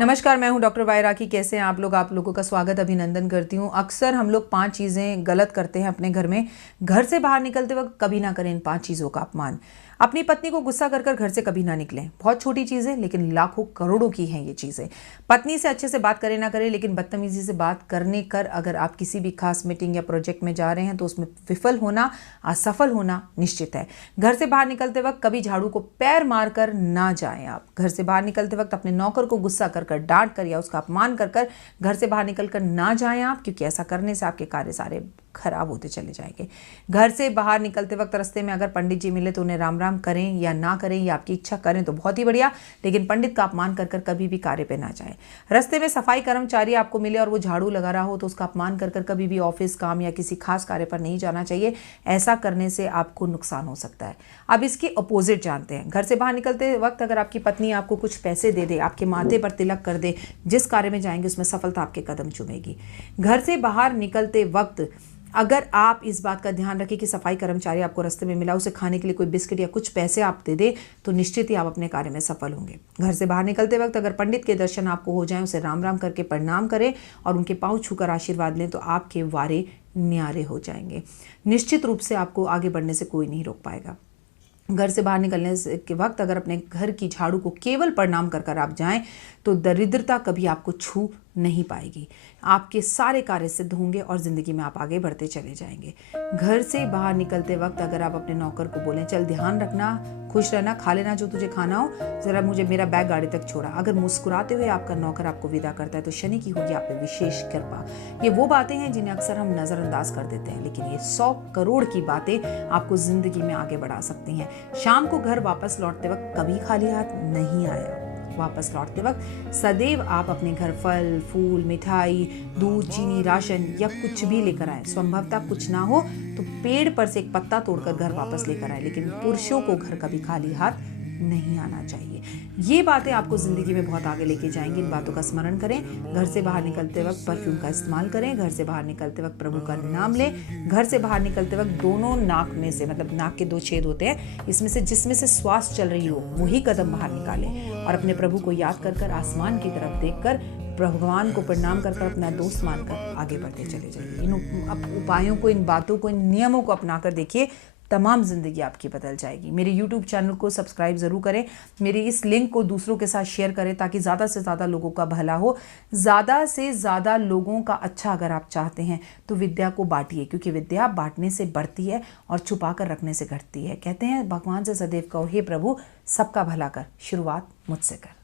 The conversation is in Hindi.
नमस्कार, मैं हूं डॉक्टर वाई राखी। कैसे हैं आप लोग? आप लोगों का स्वागत अभिनंदन करती हूं। अक्सर हम लोग 5 चीज़ें गलत करते हैं अपने घर में। घर से बाहर निकलते वक्त कभी ना करें इन 5 चीज़ों का अपमान। अपनी पत्नी को गुस्सा कर कर घर से कभी ना निकलें। बहुत छोटी चीज़ें लेकिन लाखों करोड़ों की हैं ये चीज़ें। पत्नी से अच्छे से बात करें ना करें, लेकिन बदतमीजी से बात करने कर अगर आप किसी भी खास मीटिंग या प्रोजेक्ट में जा रहे हैं तो उसमें विफल होना, असफल होना निश्चित है। घर से बाहर निकलते वक्त कभी झाड़ू को पैर मार कर ना जाएं। आप घर से बाहर निकलते वक्त अपने नौकर को गुस्सा कर कर, डांट कर या उसका अपमान कर कर घर से बाहर निकल कर ना जाएं आप, क्योंकि ऐसा करने से आपके कार्य सारे खराब होते चले जाएंगे। घर से बाहर निकलते वक्त रास्ते में अगर पंडित जी मिले तो उन्हें राम राम करें या ना करें, या आपकी इच्छा करें तो बहुत ही बढ़िया, लेकिन पंडित का अपमान कर कर कभी भी कार्य पे ना जाए। रास्ते में सफाई कर्मचारी आपको मिले और वो झाड़ू लगा रहा हो तो उसका अपमान कर कर कभी भी ऑफिस काम या किसी खास कार्य पर नहीं जाना चाहिए। ऐसा करने से आपको नुकसान हो सकता है। अब इसके अपोजिट जानते हैं। घर से बाहर निकलते वक्त अगर आपकी पत्नी आपको कुछ पैसे दे दे, आपके माथे पर तिलक कर दे, जिस कार्य में जाएंगे उसमें सफलता आपके कदम चूमेगी। घर से बाहर निकलते वक्त अगर आप इस बात का ध्यान रखें कि सफाई कर्मचारी आपको रास्ते में मिला, उसे खाने के लिए कोई बिस्किट या कुछ पैसे आप दे दे, तो निश्चित ही आप अपने कार्य में सफल होंगे। घर से बाहर निकलते वक्त अगर पंडित के दर्शन आपको हो जाएं, उसे राम राम करके प्रणाम करें और उनके पांव छूकर आशीर्वाद लें, तो आपके वारे न्यारे हो जाएंगे। निश्चित रूप से आपको आगे बढ़ने से कोई नहीं रोक पाएगा। घर से बाहर निकलने के वक्त अगर अपने घर की झाड़ू को केवल प्रणाम कर कर आप जाएं तो दरिद्रता कभी आपको छू नहीं पाएगी। आपके सारे कार्य सिद्ध होंगे और जिंदगी में आप आगे बढ़ते चले जाएंगे। घर से बाहर निकलते वक्त अगर आप अपने नौकर को बोलें, चल ध्यान रखना, खुश रहना, खा लेना जो तुझे खाना हो, जरा मुझे मेरा बैग गाड़ी तक छोड़ा, अगर मुस्कुराते हुए आपका नौकर आपको विदा करता है तो शनि की होगी आप पे विशेष कृपा। ये वो बातें हैं जिन्हें अक्सर हम नजरअंदाज कर देते हैं, लेकिन ये 100 करोड़ की बातें आपको जिंदगी में आगे बढ़ा सकती हैं। शाम को घर वापस लौटते वक्त कभी खाली हाथ नहीं आया। वापस लौटते वक्त सदैव आप अपने घर फल फूल, मिठाई, दूध, चीनी, राशन या कुछ भी लेकर आए। संभवतः कुछ ना हो तो पेड़ पर से एक पत्ता तोड़कर घर वापस लेकर आए, लेकिन पुरुषों को घर कभी खाली हाथ नहीं आना चाहिए। ये बातें आपको जिंदगी में बहुत आगे लेके जाएंगी। इन बातों का स्मरण करें। घर से बाहर निकलते वक्त परफ्यूम का इस्तेमाल करें। घर से बाहर निकलते वक्त प्रभु का नाम लें। घर से बाहर निकलते वक्त दोनों नाक में से, मतलब नाक के 2 छेद होते हैं, इसमें से जिसमें से श्वास चल रही हो वही कदम बाहर निकालें और अपने प्रभु को याद कर कर, आसमान की तरफ देखकर, भगवान को प्रणाम कर कर, अपना दोस्त मानकर आगे बढ़ते चले जाइए। इन उपायों को, इन बातों को, इन नियमों को अपनाकर देखिए, तमाम जिंदगी आपकी बदल जाएगी। मेरे YouTube चैनल को सब्सक्राइब जरूर करें। मेरी इस लिंक को दूसरों के साथ शेयर करें ताकि ज़्यादा से ज़्यादा लोगों का भला हो। ज़्यादा से ज़्यादा लोगों का अच्छा अगर आप चाहते हैं तो विद्या को बांटिए, क्योंकि विद्या बांटने से बढ़ती है और छुपा कर रखने से घटती है। कहते हैं भगवान से सदैव कहो, हे प्रभु सबका भला कर, शुरुआत मुझसे कर।